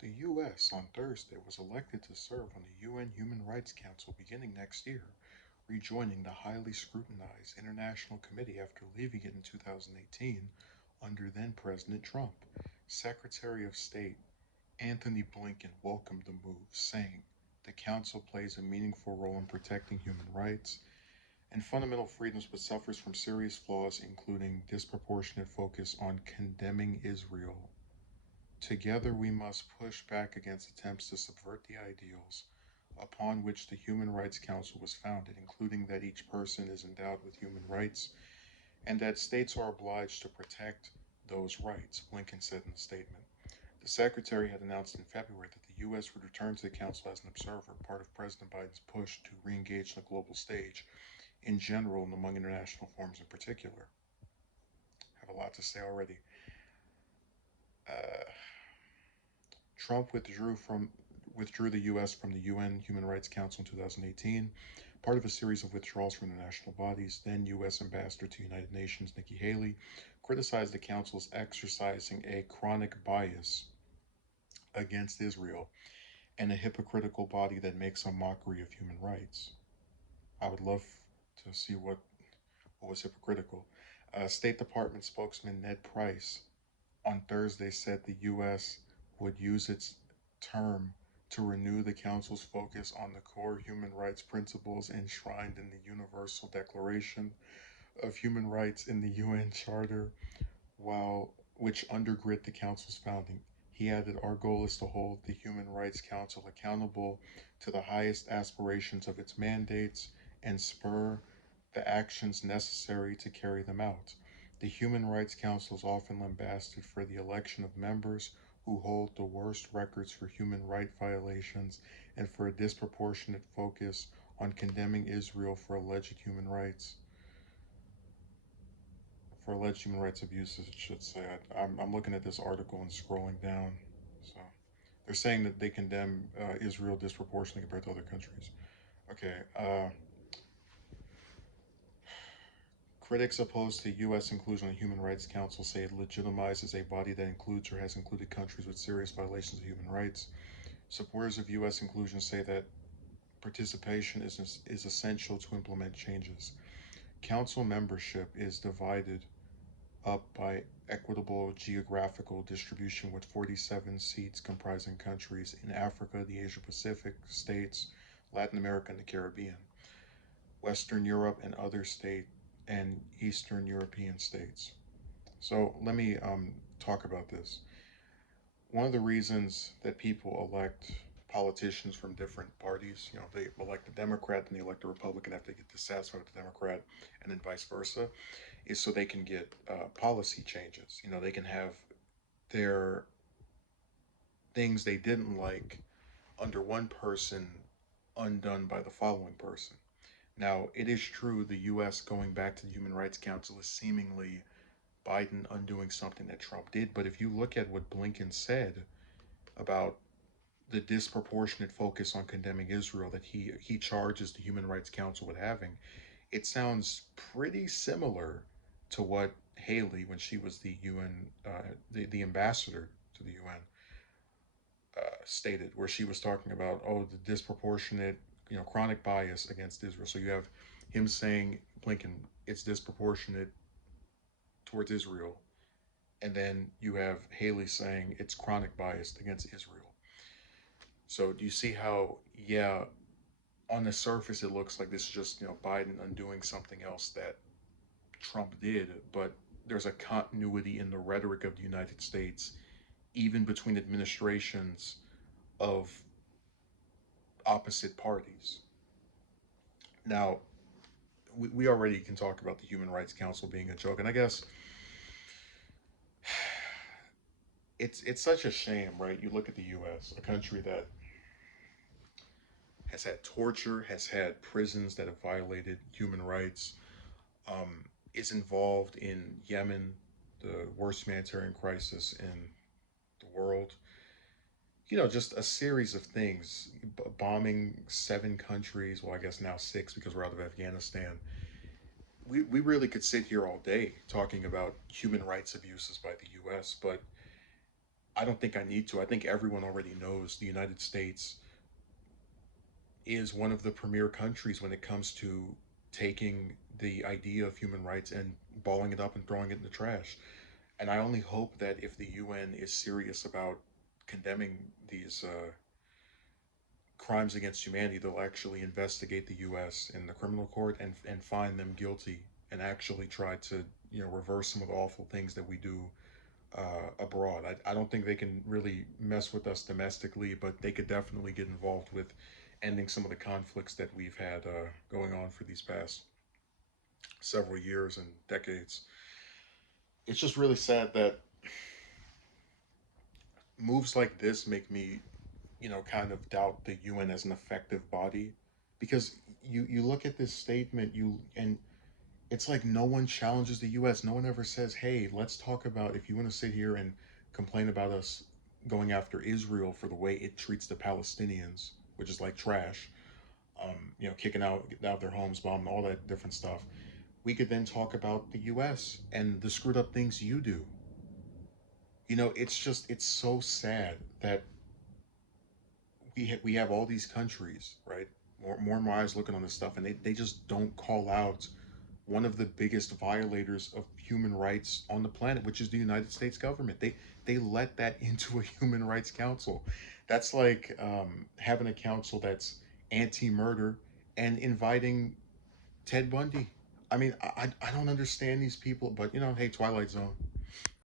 The U.S. on Thursday was elected to serve on the UN Human Rights Council beginning next year, rejoining the highly scrutinized International Committee after leaving it in 2018 under then President Trump. Secretary of State Anthony Blinken welcomed the move, saying, "The Council plays a meaningful role in protecting human rights and fundamental freedoms but suffers from serious flaws, including disproportionate focus on condemning Israel. Together, we must push back against attempts to subvert the ideals upon which the Human Rights Council was founded, including that each person is endowed with human rights and that states are obliged to protect those rights," Blinken said in a statement. The secretary had announced in February that the U.S. would return to the council as an observer, part of President Biden's push to re engage on the global stage in general and among international forums in particular. I have a lot to say already. Uh, Trump withdrew the U.S. from the UN Human Rights Council in 2018, part of a series of withdrawals from international bodies. Then U.S. Ambassador to United Nations Nikki Haley criticized the Council's exercising a chronic bias against Israel and a hypocritical body that makes a mockery of human rights. I would love to see what was hypocritical. State Department spokesman Ned Price on Thursday said the U.S. would use its term to renew the Council's focus on the core human rights principles enshrined in the Universal Declaration of Human Rights in the UN Charter, while which undergird the Council's founding. He added, "Our goal is to hold the Human Rights Council accountable to the highest aspirations of its mandates and spur the actions necessary to carry them out. The Human Rights Council is often lambasted for the election of members who hold the worst records for human rights violations and for a disproportionate focus on condemning Israel for alleged human rights abuses, it should say. I'm looking at this article and scrolling down. So they're saying that they condemn Israel disproportionately compared to other countries. Okay. Critics opposed to U.S. inclusion in the Human Rights Council say it legitimizes a body that includes or has included countries with serious violations of human rights. Supporters of U.S. inclusion say that participation is essential to implement changes. Council membership is divided up by equitable geographical distribution with 47 seats comprising countries in Africa, the Asia Pacific states, Latin America, and the Caribbean, Western Europe, and other state and Eastern European states. So let me talk about this. One of the reasons that people elect politicians from different parties, they elect a Democrat and they elect a Republican after they get dissatisfied with the Democrat, and then vice versa, is so they can get policy changes. They can have their things they didn't like under one person undone by the following person. Now, it is true the U.S. going back to the Human Rights Council is seemingly Biden undoing something that Trump did. But if you look at what Blinken said about the disproportionate focus on condemning Israel that he charges the Human Rights Council with having, it sounds pretty similar to what Haley, when she was the UN, the ambassador to the UN, stated, where she was talking about, oh, the disproportionate, chronic bias against Israel. So you have him saying, Blinken, it's disproportionate towards Israel, and then you have Haley saying it's chronic bias against Israel. So do you see how, yeah, on the surface it looks like this is just Biden undoing something else that Trump did, but there's a continuity in the rhetoric of the United States, even between administrations of opposite parties. Now, we already can talk about the Human Rights Council being a joke, and I guess it's such a shame, right? You look at the U.S., a country that has had torture, has had prisons that have violated human rights, is involved in Yemen, the worst humanitarian crisis in the world. Just a series of things, bombing 7 countries. Well, I guess now 6 because we're out of Afghanistan. We really could sit here all day talking about human rights abuses by the U.S., but I don't think I need to. I think everyone already knows the United States is one of the premier countries when it comes to taking the idea of human rights and balling it up and throwing it in the trash. And I only hope that if the UN is serious about condemning these crimes against humanity, they'll actually investigate the U.S. in the criminal court and find them guilty and actually try to reverse some of the awful things that we do abroad. I don't think they can really mess with us domestically, but they could definitely get involved with ending some of the conflicts that we've had going on for these past several years and decades. It's just really sad that moves like this make me, kind of doubt the UN as an effective body, because you look at this statement, and it's like no one challenges the US. No one ever says, "Hey, let's talk about if you want to sit here and complain about us going after Israel for the way it treats the Palestinians, which is like trash, kicking out their homes, bombing, all that different stuff. We could then talk about the US and the screwed up things you do." It's so sad that we have all these countries, right? More and more eyes looking on this stuff, and they just don't call out one of the biggest violators of human rights on the planet, which is the United States government. They let that into a human rights council. That's like having a council that's anti-murder and inviting Ted Bundy. I mean, I don't understand these people, but hey, Twilight Zone.